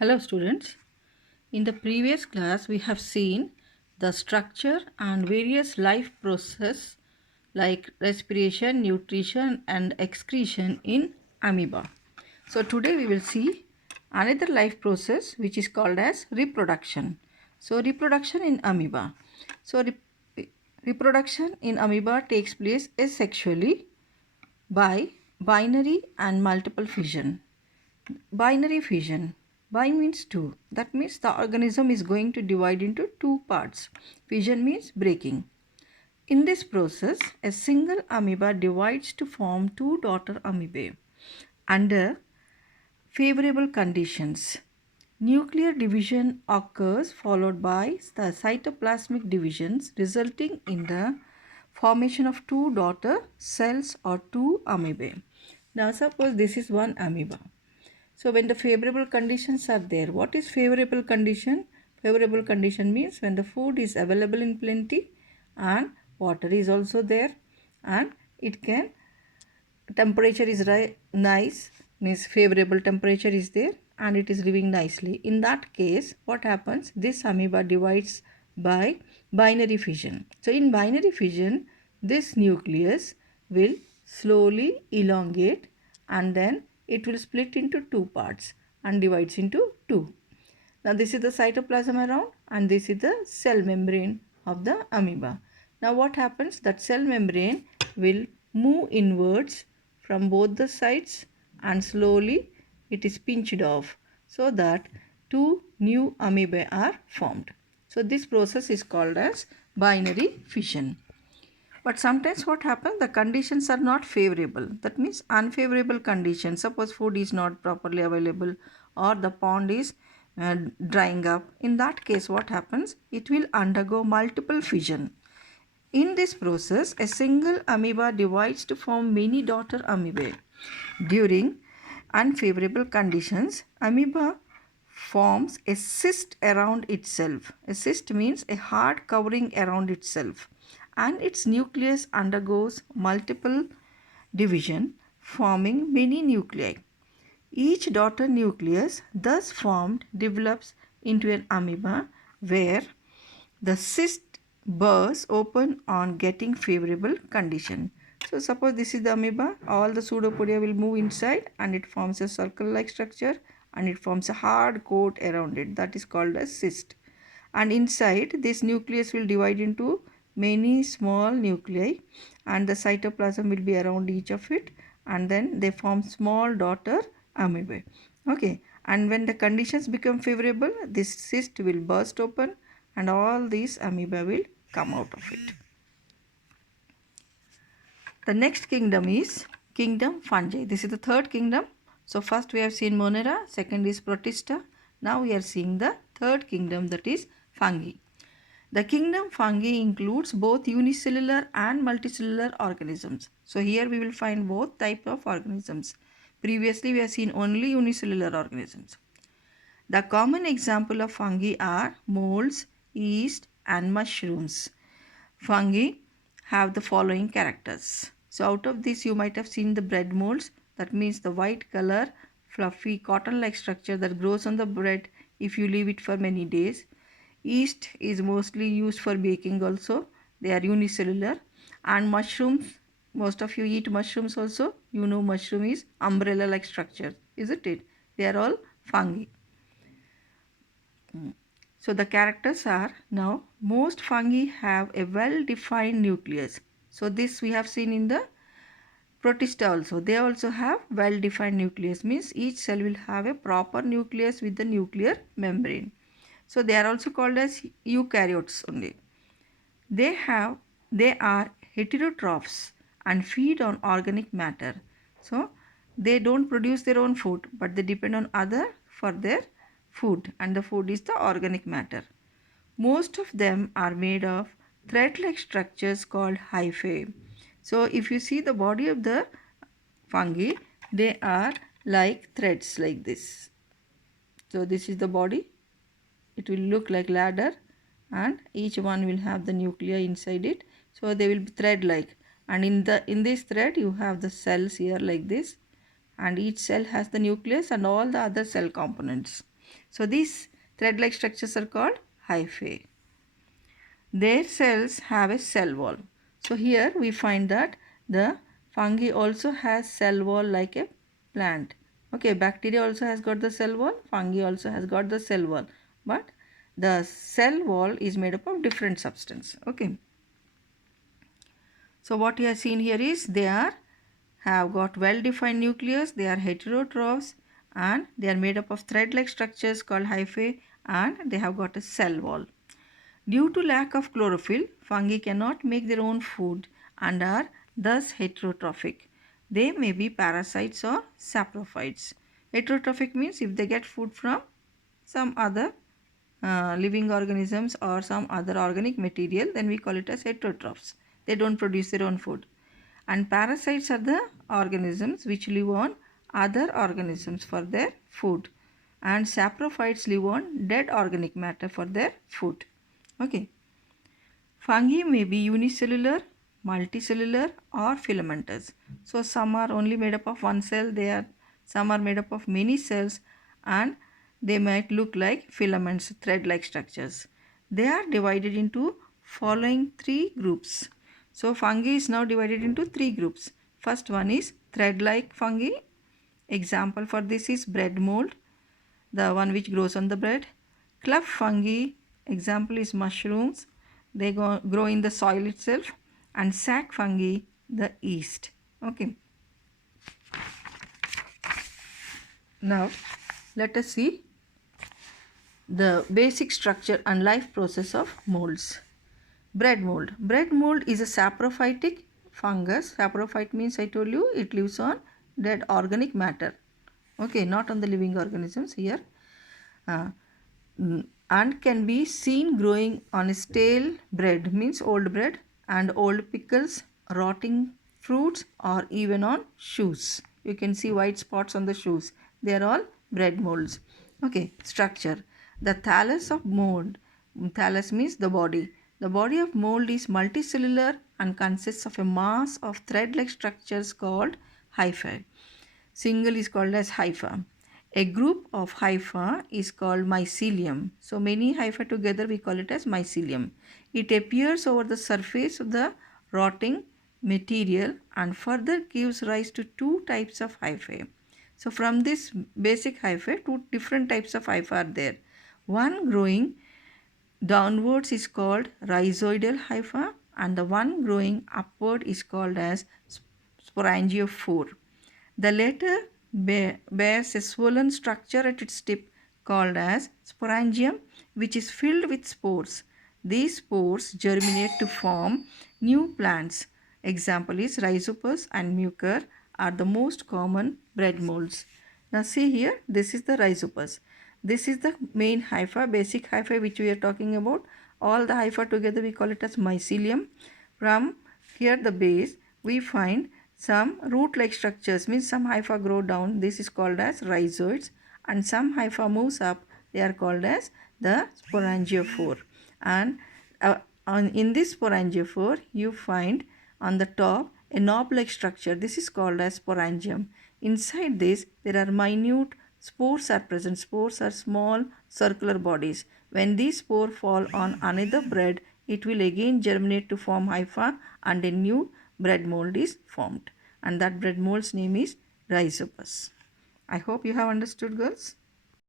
Hello students. In the previous class we have seen the structure and various life process like respiration, nutrition and excretion in amoeba. So today we will see another life process which is called as reproduction. So reproduction in amoeba. So reproduction in amoeba takes place asexually by binary and multiple fission. Binary fission. Bi means two. That means the organism is going to divide into two parts. Fission means breaking. In this process, a single amoeba divides to form two daughter amoebae under favorable conditions. Nuclear division occurs followed by the cytoplasmic divisions resulting in the formation of two daughter cells or two amoebae. Now suppose this is one amoeba. So when the favorable conditions are there, what is favorable condition? Favorable condition means when the food is available in plenty and water is also there and it can temperature is nice, means favorable temperature is there and it is living nicely. In that case, what happens? This amoeba divides by binary fission. So in binary fission, this nucleus will slowly elongate and then it will split into two parts and divides into two. Now this is the cytoplasm around and this is the cell membrane of the amoeba. Now what happens? That cell membrane will move inwards from both the sides and slowly it is pinched off so that two new amoebae are formed. So this process is called as binary fission. But sometimes what happens? The conditions are not favorable. That means unfavorable conditions. Suppose food is not properly available or the pond is drying up. In that case what happens? It will undergo multiple fission. In this process, a single amoeba divides to form many daughter amoebae. During unfavorable conditions, amoeba forms a cyst around itself. A cyst means a hard covering around itself and its nucleus undergoes multiple division forming many nuclei. Each daughter nucleus thus formed develops into an amoeba where the cyst bursts open on getting favorable condition. So suppose this is the amoeba, all the pseudopodia will move inside and it forms a circle-like structure and it forms a hard coat around it, that is called as cyst. And inside this nucleus will divide into many small nuclei and the cytoplasm will be around each of it and then they form small daughter amoebae. Okay, and when the conditions become favorable, this cyst will burst open and all these amoeba will come out of it. The next kingdom is kingdom fungi. This is the third kingdom. So first we have seen Monera, second is Protista. Now we are seeing the third kingdom, that is fungi. The kingdom fungi includes both unicellular and multicellular organisms. So here we will find both types of organisms. Previously we have seen only unicellular organisms. The common example of fungi are molds, yeast and mushrooms. Fungi have the following characters. So out of this you might have seen the bread molds, that means the white color, fluffy cotton-like structure that grows on the bread if you leave it for many days. Yeast is mostly used for baking also, they are unicellular. And mushrooms, most of you eat mushrooms also, you know mushroom is umbrella-like structure, isn't it? They are all fungi. So the characters are, now most fungi have a well-defined nucleus. So this we have seen in the Protista also. They also have well-defined nucleus, means each cell will have a proper nucleus with the nuclear membrane. So they are also called as eukaryotes only. They are heterotrophs and feed on organic matter. So they don't produce their own food but they depend on other for their food and the food is the organic matter. Most of them are made of thread-like structures called hyphae. So if you see the body of the fungi, they are like threads like this. So this is the body. It will look like ladder and each one will have the nuclei inside it. So they will be thread-like and in this thread you have the cells here like this and each cell has the nucleus and all the other cell components. So these thread-like structures are called hyphae. Their cells have a cell wall. So here we find that the fungi also has cell wall like a plant. Okay, bacteria also has got the cell wall, fungi also has got the cell wall, but the cell wall is made up of different substance. Okay. So what you have seen here is they have got well-defined nucleus, they are heterotrophs, and they are made up of thread-like structures called hyphae, and they have got a cell wall. Due to lack of chlorophyll, fungi cannot make their own food and are thus heterotrophic. They may be parasites or saprophytes. Heterotrophic means if they get food from some other living organisms or some other organic material, then we call it as heterotrophs. They don't produce their own food. And parasites are the organisms which live on other organisms for their food. And saprophytes live on dead organic matter for their food. Okay. Fungi may be unicellular, multicellular or filamentous. So some are only made up of one cell, some are made up of many cells, and they might look like filaments, thread-like structures. They are divided into following three groups. So fungi is now divided into three groups. First one is thread-like fungi. Example for this is bread mold, the one which grows on the bread. Club fungi, example is mushrooms, they grow in the soil itself. And sac fungi, the yeast. Okay. Now let us see the basic structure and life process of molds. Bread mold. Bread mold is a saprophytic fungus. Saprophyte means, I told you, it lives on dead organic matter. Okay, not on the living organisms here. And can be seen growing on a stale bread, means old bread, and old pickles, rotting fruits, or even on shoes. You can see white spots on the shoes. They are all bread molds. Okay, structure. The thallus of mold. Thallus means the body. The body of mold is multicellular and consists of a mass of thread-like structures called hyphae. Single is called as hypha. A group of hypha is called mycelium. So many hypha together we call it as mycelium. It appears over the surface of the rotting material and further gives rise to two types of hyphae. So from this basic hyphae, two different types of hypha are there. One growing downwards is called rhizoidal hypha, and the one growing upward is called as sporangiophore. The latter bears a swollen structure at its tip called as sporangium, which is filled with spores. These spores germinate to form new plants. Example is rhizopus and mucor are the most common bread molds. Now see here, this is the rhizopus. This is the main hypha, basic hypha which we are talking about. All the hypha together we call it as mycelium. From here the base we find some root-like structures, means some hypha grow down. This is called as rhizoids, and some hypha moves up. They are called as the sporangiophore. And in this sporangiophore you find on the top a knob-like structure. This is called as sporangium. Inside this there are minute spores are present. Spores are small circular bodies. When these spores fall on another bread, it will again germinate to form hypha and a new bread mold is formed. And that bread mold's name is rhizopus. I hope you have understood, girls.